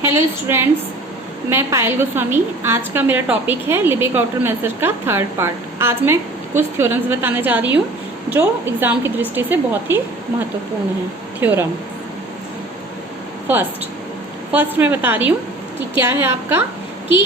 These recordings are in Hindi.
हेलो स्टूडेंट्स, मैं पायल गोस्वामी। आज का मेरा टॉपिक है लिबिक आउटर मेजर का थर्ड पार्ट। आज मैं कुछ थ्योरम्स बताने जा रही हूँ जो एग्जाम की दृष्टि से बहुत ही महत्वपूर्ण है। थ्योरम फर्स्ट मैं बता रही हूँ कि क्या है आपका कि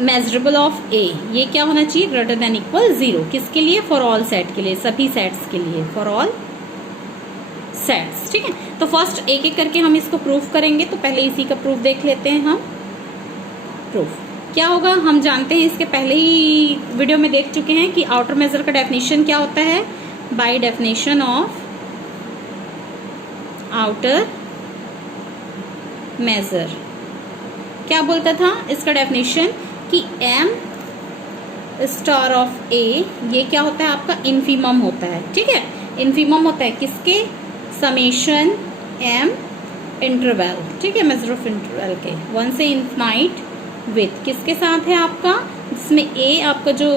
मेजरेबल ऑफ ए ये क्या होना चाहिए, ग्रेटर देन इक्वल 0। किसके लिए? फॉर ऑल सेट के लिए, सभी सेट्स के लिए, फॉर ऑल सेट्स। ठीक है, तो फर्स्ट एक एक करके हम इसको प्रूफ करेंगे। तो पहले इसी का प्रूफ देख लेते हैं हम। प्रूफ क्या होगा हम जानते हैं, इसके पहले ही वीडियो में देख चुके हैं कि आउटर मेजर का डेफिनेशन क्या होता है। By definition of outer measure क्या बोलता था इसका डेफिनेशन कि m स्टार ऑफ a ये क्या होता है आपका इन्फीमम होता है। ठीक है, इन्फीमम होता है किसके? Summation m interval. ठीक है, मेजर ऑफ इंटरवल के 1 से इन्फिनाइट विथ किसके साथ है आपका, जिसमें a आपका जो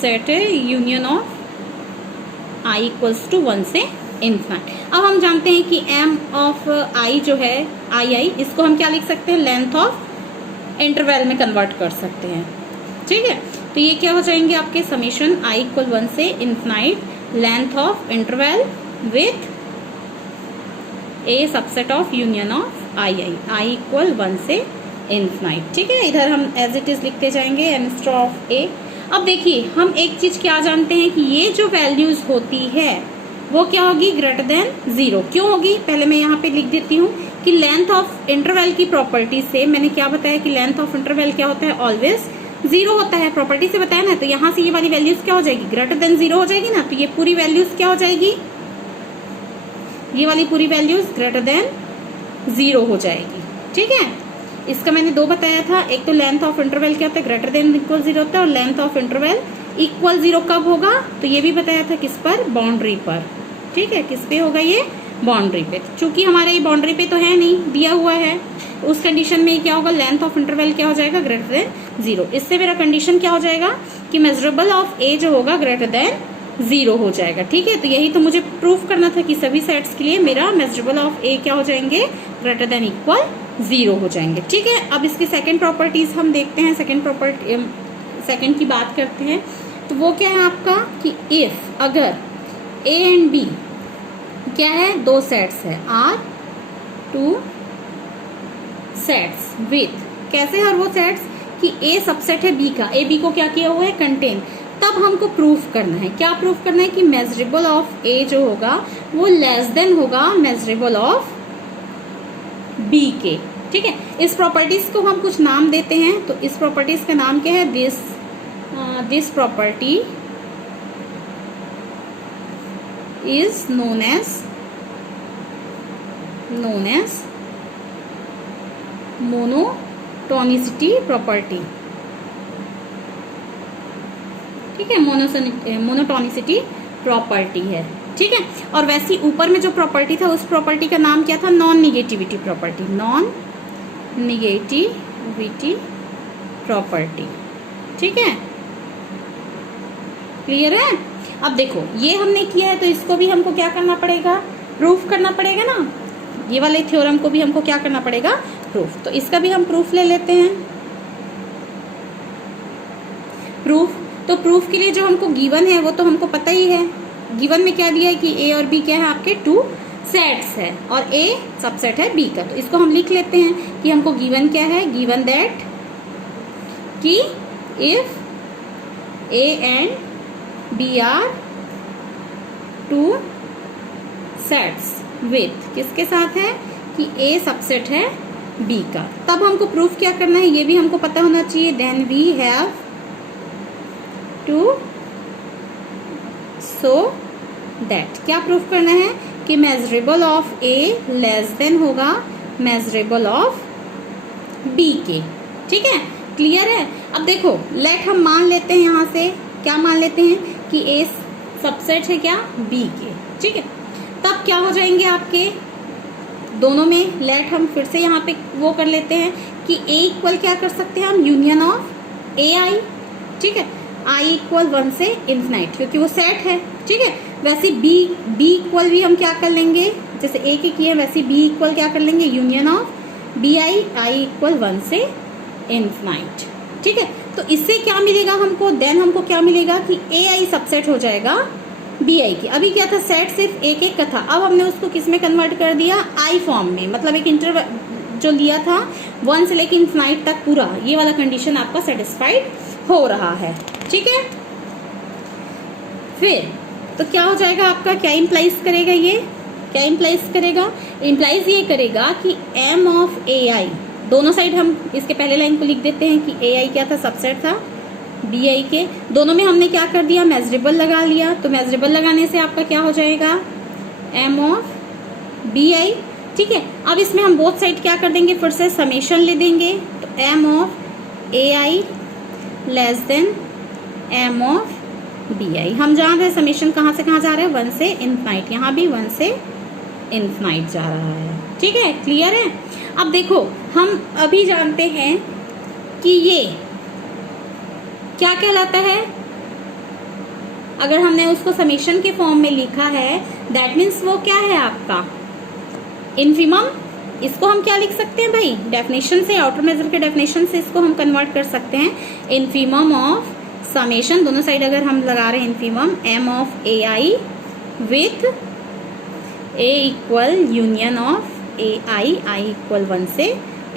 सेट है union of i equals to 1 से इन्फिनाइट। अब हम जानते हैं कि m ऑफ i जो है i इसको हम क्या लिख सकते हैं, लेंथ ऑफ इंटरवल में कन्वर्ट कर सकते हैं। ठीक है, तो ये क्या हो जाएंगे आपके समेशन i इक्वल 1 से infinite length of interval with a subset of union of i equal 1 से इन्फिनाइट। ठीक है, इधर हम एज इट इज लिखते जाएंगे m स्टार ऑफ a। अब देखिए हम एक चीज क्या जानते हैं कि ये जो वैल्यूज होती है वो क्या होगी, ग्रेटर देन 0। क्यों होगी, पहले मैं यहाँ पे लिख देती हूँ कि लेंथ ऑफ इंटरवल की प्रॉपर्टी से मैंने क्या बताया कि लेंथ ऑफ इंटरवल क्या होता है, ऑलवेज 0 होता है। प्रॉपर्टी से बताया ना, तो यहाँ से ये वाली वैल्यूज क्या हो जाएगी, ग्रेटर देन 0 हो जाएगी ना। तो ये पूरी वैल्यूज क्या हो जाएगी, ये वाली पूरी वैल्यूज ग्रेटर देन 0 हो जाएगी। ठीक है, इसका मैंने दो बताया था, एक तो लेंथ ऑफ इंटरवल क्या होता है, ग्रेटर देन इक्वल 0 होता है, और लेंथ ऑफ इंटरवल इक्वल 0 कब होगा, तो ये भी बताया था किस पर, बाउंड्री पर। ठीक है, किस पे होगा ये, बाउंड्री पे। चूंकि हमारे ये बाउंड्री पे तो है नहीं, दिया हुआ है, उस कंडीशन में क्या होगा, लेंथ ऑफ इंटरवल क्या हो जाएगा, ग्रेटर देन 0। इससे मेरा कंडीशन क्या हो जाएगा कि मेजरेबल ऑफ ए जो होगा ग्रेटर देन 0 हो जाएगा। ठीक है, तो यही तो मुझे प्रूफ करना था कि सभी सेट्स के लिए मेरा मेजरेबल ऑफ ए क्या हो जाएंगे, ग्रेटर देन इक्वल 0 हो जाएंगे। ठीक है, अब इसकी सेकंड प्रॉपर्टीज हम देखते हैं। सेकंड की बात करते हैं, तो वो क्या है आपका कि इफ अगर ए एंड बी क्या है, दो सेट्स है, आर टू सेट्स विथ कैसे हर वो सेट्स कि ए सबसेट है बी का, ए बी को क्या किया हुआ है, कंटेन। तब हमको प्रूफ करना है, क्या प्रूफ करना है कि मेजरेबल ऑफ ए जो होगा वो लेस देन होगा मेजरेबल ऑफ बी के। ठीक है, इस प्रॉपर्टीज को हम कुछ नाम देते हैं। तो इस प्रॉपर्टीज का नाम क्या है, this property is known as monotonicity property. ठीक है, मोनोटोनिसिटी प्रॉपर्टी है। ठीक है, और वैसी ऊपर में जो प्रॉपर्टी था उस प्रॉपर्टी का नाम क्या था, non negativity property, non negativity property. ठीक है, क्लियर है। अब देखो ये हमने किया है, तो इसको भी हमको क्या करना पड़ेगा, प्रूफ करना पड़ेगा ना। ये वाले थ्योरम को भी हमको क्या करना पड़ेगा, प्रूफ। तो इसका भी हम प्रूफ ले लेते हैं। तो प्रूफ के लिए जो हमको गिवन है वो तो हमको पता ही है। गिवन में क्या दिया है कि ए और बी क्या है आपके, 2 सेट्स है, और ए सबसेट है बी का। तो इसको हम लिख लेते हैं कि हमको गिवन क्या है, गिवन दैट कि if A and B are 2 sets with किसके साथ है कि ए सबसेट है बी का, तब हमको प्रूफ क्या करना है, ये भी हमको पता होना चाहिए। Then we have to show that क्या प्रूफ करना है कि measurable of A less than होगा मेजरेबल ऑफ बी के। ठीक है, क्लियर है। अब देखो लेट हम मान लेते हैं, यहाँ से क्या मान लेते हैं कि ए सबसेट है क्या, बी के। ठीक है, तब क्या हो जाएंगे आपके दोनों में, लेट हम फिर से यहाँ पे वो कर लेते हैं कि ए इक्वल क्या कर सकते हैं हम, यूनियन ऑफ ए आई। ठीक है, आई इक्वल 1 से इन्फिनाइट, क्योंकि वो सेट है। ठीक है, वैसे बी इक्वल भी हम क्या कर लेंगे, जैसे ए के किए वैसे बी इक्वल क्या कर लेंगे, union of B I equal 1 से इन्फिनाइट। ठीक है, तो इससे क्या मिलेगा हमको, देन हमको क्या मिलेगा कि ए आई सबसेट हो जाएगा बी आई की। अभी क्या था, सेट सिर्फ एक एक का था, अब हमने उसको किस में कन्वर्ट कर दिया, आई फॉर्म में। मतलब एक इंटरवल जो लिया था 1 से लेकर इन्फिनाइट तक पूरा, ये वाला कंडीशन आपका सेटिस्फाइड हो रहा है। ठीक है, फिर तो क्या हो जाएगा आपका, क्या इम्प्लाइज करेगा ये, क्या इम्प्लाइज करेगा, इम्प्लाइज ये करेगा कि एम ऑफ ए आई, दोनों साइड हम इसके पहले लाइन को लिख देते हैं कि ए आई क्या था, सबसेट था बी आई के। दोनों में हमने क्या कर दिया, मेजरेबल लगा लिया। तो मेजरेबल लगाने से आपका क्या हो जाएगा, एम ऑफ बी आई। ठीक है, अब इसमें हम बोथ साइड क्या कर देंगे, फिर से समेशन ले देंगे। तो M of A I less than M of B I. हम जान रहे समेशन कहाँ से कहाँ जा रहे हैं, 1 से इन्फिनाइट, यहाँ भी 1 से इन्फिनाइट जा रहा है। ठीक है, क्लियर है। अब देखो हम अभी जानते हैं कि ये क्या कहलाता है, अगर हमने उसको समेशन के फॉर्म में लिखा है दैट मीन्स वो क्या है आपका इन्फिमम। इसको हम क्या लिख सकते हैं भाई, डेफिनेशन से, आउटर मेजर के डेफिनेशन से इसको हम कन्वर्ट कर सकते हैं इन्फिमम ऑफ समेशन, दोनों साइड अगर हम लगा रहे हैं infimum M of A I with A equal union of A I, I equal 1 से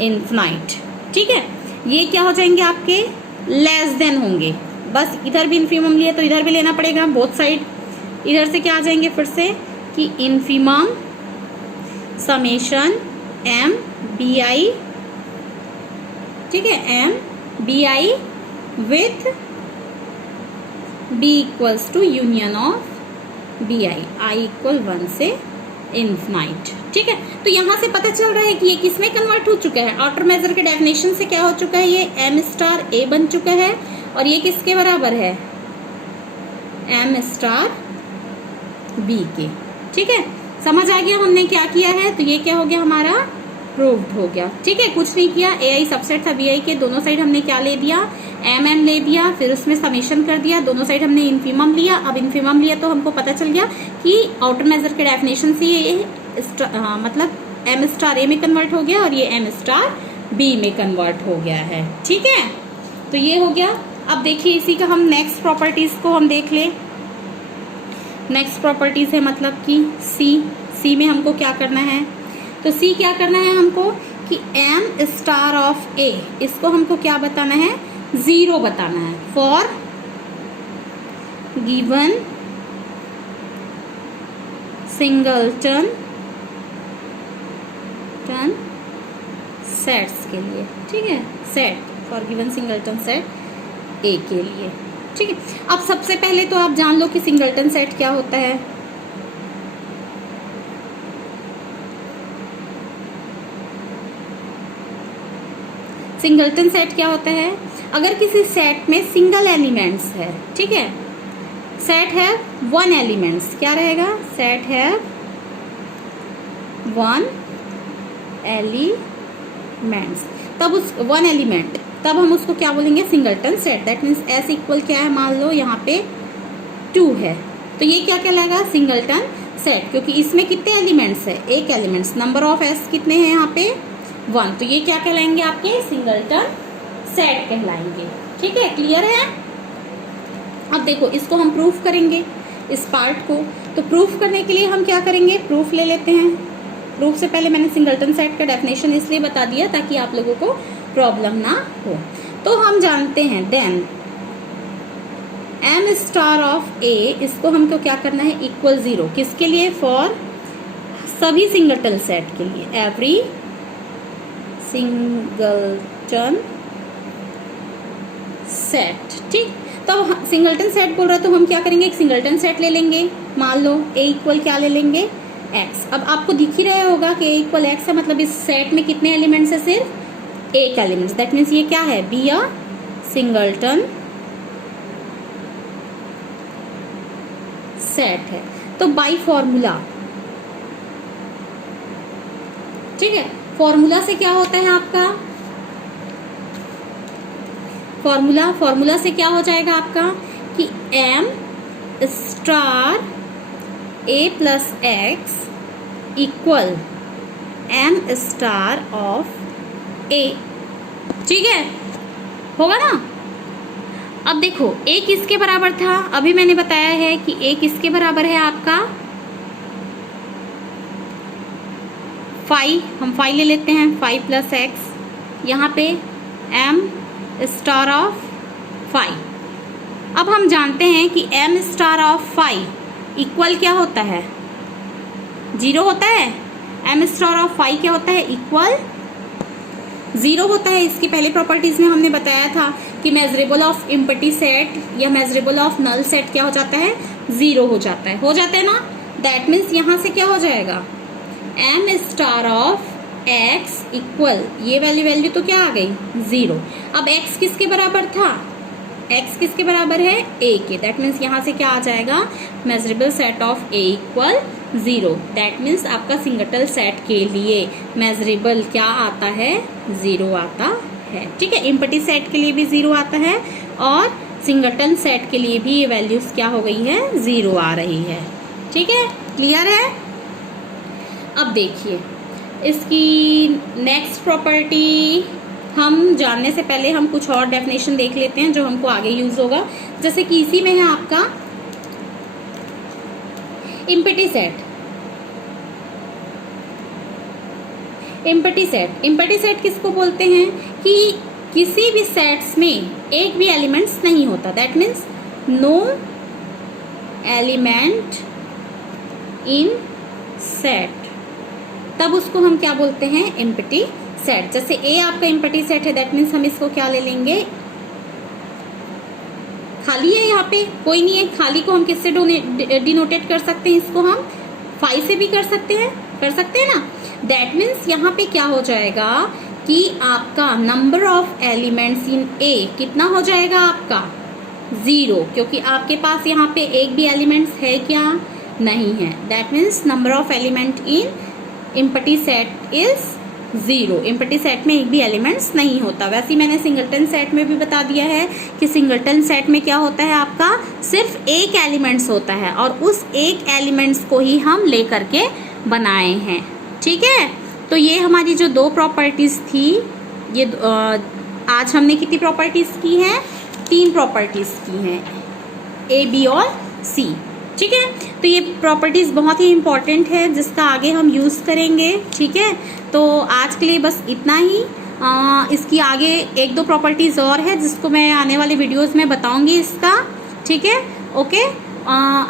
इन्फिनाइट। ठीक है, ये क्या हो जाएंगे आपके, लेस देन होंगे। बस इधर भी इन्फिमम लिए तो इधर भी लेना पड़ेगा, बोथ साइड। इधर से क्या आ जाएंगे फिर से कि infimum summation M B I, ठीक है, M B I with B equals to union of B I, I equal 1 से इन्फिनाइट। ठीक है, तो यहां से पता चल रहा है कि ये किसमें कन्वर्ट हो चुका है, आउटर मेजर के डेफिनेशन से क्या हो चुका है, ये एम स्टार ए बन चुका है और ये किसके बराबर है, एम स्टार बी के। ठीक है, समझ आ गया हमने क्या किया है, तो ये क्या हो गया हमारा, प्रूव्ड हो गया। ठीक है, कुछ नहीं किया, ए आई सबसेट था बी आई के, दोनों साइड हमने क्या ले दिया, एम एम ले दिया, फिर उसमें समेशन कर दिया, दोनों साइड हमने इन्फिमम लिया। अब इन्फिमम लिया तो हमको पता चल गया कि आउटर मेजर के डेफिनेशन से ये मतलब एम स्टार ए में कन्वर्ट हो गया और ये एम स्टार बी में कन्वर्ट हो गया है। ठीक है, तो ये हो गया। अब देखिए इसी का हम नेक्स्ट प्रॉपर्टीज को हम देख ले। नेक्स्ट प्रॉपर्टीज है मतलब कि सी में हमको क्या करना है, तो सी क्या करना है हमको कि एम स्टार ऑफ ए, इसको हमको क्या बताना है, 0 बताना है फॉर गिवन सिंगलटन सेट्स के लिए। ठीक है, set for given singleton set ए के लिए। ठीक है, अब सबसे पहले तो आप जान लो कि सिंगलटन सेट क्या होता है। सिंगलटन सेट क्या होता है, अगर किसी सेट में सिंगल एलिमेंट्स है, ठीक है, सेट है 1 एलिमेंट्स, क्या रहेगा, सेट है 1 एलिमेंट्स, तब उस 1 एलिमेंट, तब हम उसको क्या बोलेंगे, singleton set. That means S equal क्या है, मान लो यहाँ पे 2 है, तो ये क्या कहलाएगा, सिंगलटन सेट, क्योंकि इसमें कितने एलिमेंट्स है, एक एलिमेंट्स, नंबर ऑफ एस कितने हैं यहाँ पे 1, तो ये क्या कहलाएंगे आपके सिंगलटन सेट कहलाएंगे। ठीक है, क्लियर है। अब देखो इसको हम प्रूफ करेंगे, इस पार्ट को, तो प्रूफ करने के लिए हम क्या करेंगे, प्रूफ ले लेते हैं। प्रूफ से पहले मैंने सिंगलटन सेट का डेफिनेशन इसलिए बता दिया ताकि आप लोगों को प्रॉब्लम ना हो। तो हम जानते हैं देन एम स्टार ऑफ ए, इसको हमको क्या करना है, इक्वल 0, किसके लिए, फॉर सभी सिंगलटन सेट के लिए, एवरी सिंगलटन सेट। ठीक, तो सिंगलटन सेट बोल रहा है तो हम क्या करेंगे, एक सिंगलटन सेट ले लेंगे, मान लो ए इक्वल क्या ले लेंगे, एक्स। अब आपको दिख ही रहा होगा कि ए इक्वल एक्स है, मतलब इस सेट में कितने एलिमेंट्स है, सिर्फ एक एलिमेंट्स। दैट मीन्स ये क्या है, बी अ सिंगलटन सेट है। तो बाय फॉर्मूला, ठीक है, फॉर्मूला से क्या होता है आपका, फॉर्मूला से क्या हो जाएगा आपका कि M star A plus X equal M star of A, ठीक है, होगा ना। अब देखो ए किसके बराबर था, अभी मैंने बताया है कि ए किसके बराबर है आपका 5, हम 5 ले लेते हैं, 5 प्लस एक्स, यहाँ पे m स्टार ऑफ 5। अब हम जानते हैं कि m स्टार ऑफ 5 इक्वल क्या होता है, 0 होता है। m स्टार ऑफ 5 क्या होता है, इक्वल 0 होता है। इसकी पहले प्रॉपर्टीज में हमने बताया था कि मेजरेबल ऑफ एम्प्टी सेट या मेजरेबल ऑफ नल सेट क्या हो जाता है, 0 हो जाता है ना। दैट मीन्स यहाँ से क्या हो जाएगा, m star of x equal, ये वैल्यू तो क्या आ गई 0। अब x किसके बराबर था, x किसके बराबर है, a के। दैट मीन्स यहाँ से क्या आ जाएगा, measurable set of a equal 0। That means आपका सिंगटल सेट के लिए मेजरेबल क्या आता है, 0 आता है, ठीक है। एम्प्टी सेट के लिए भी 0 आता है और सिंगटन सेट के लिए भी ये वैल्यूज क्या हो गई है, 0 आ रही है, ठीक है, क्लियर है। अब देखिए इसकी नेक्स्ट प्रॉपर्टी हम जानने से पहले हम कुछ और डेफिनेशन देख लेते हैं जो हमको आगे यूज होगा। जैसे कि इसी में है आपका एम्प्टी सेट। एम्प्टी सेट किसको बोलते हैं कि किसी भी सेट्स में एक भी एलिमेंट्स नहीं होता, that means no element in set, तब उसको हम क्या बोलते हैं, एम्प्टी सेट। जैसे ए आपका एम्प्टी सेट है, दैट मीन्स हम इसको क्या ले लेंगे, खाली है, यहाँ पे कोई नहीं है। खाली को हम किससे डिनोटेट कर सकते हैं, इसको हम 5 से भी कर सकते हैं ना। दैट मीन्स यहाँ पे क्या हो जाएगा कि आपका नंबर ऑफ एलिमेंट्स इन ए कितना हो जाएगा आपका 0, क्योंकि आपके पास यहाँ पे एक भी एलिमेंट्स है क्या, नहीं है। That means number of element in empty set is 0। Empty set में एक भी एलिमेंट्स नहीं होता। वैसे ही मैंने सिंगलटन सेट में भी बता दिया है कि सिंगलटन सेट में क्या होता है, आपका सिर्फ एक एलिमेंट्स होता है और उस एक एलिमेंट्स को ही हम लेकर के बनाए हैं, ठीक है। तो ये हमारी जो 2 प्रॉपर्टीज थी, ये आज हमने कितनी प्रॉपर्टीज की हैं, 3 प्रॉपर्टीज की हैं, ए, बी और सी, ठीक है। तो ये प्रॉपर्टीज बहुत ही इंपॉर्टेंट है जिसका आगे हम यूज करेंगे, ठीक है। तो आज के लिए बस इतना ही। इसकी आगे 1-2 प्रॉपर्टीज और है जिसको मैं आने वाले वीडियोस में बताऊंगी इसका, ठीक है। ओके,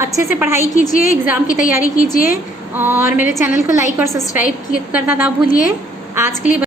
अच्छे से पढ़ाई कीजिए, एग्जाम की तैयारी कीजिए और मेरे चैनल को लाइक और सब्सक्राइब करना ना भूलिए। आज के लिए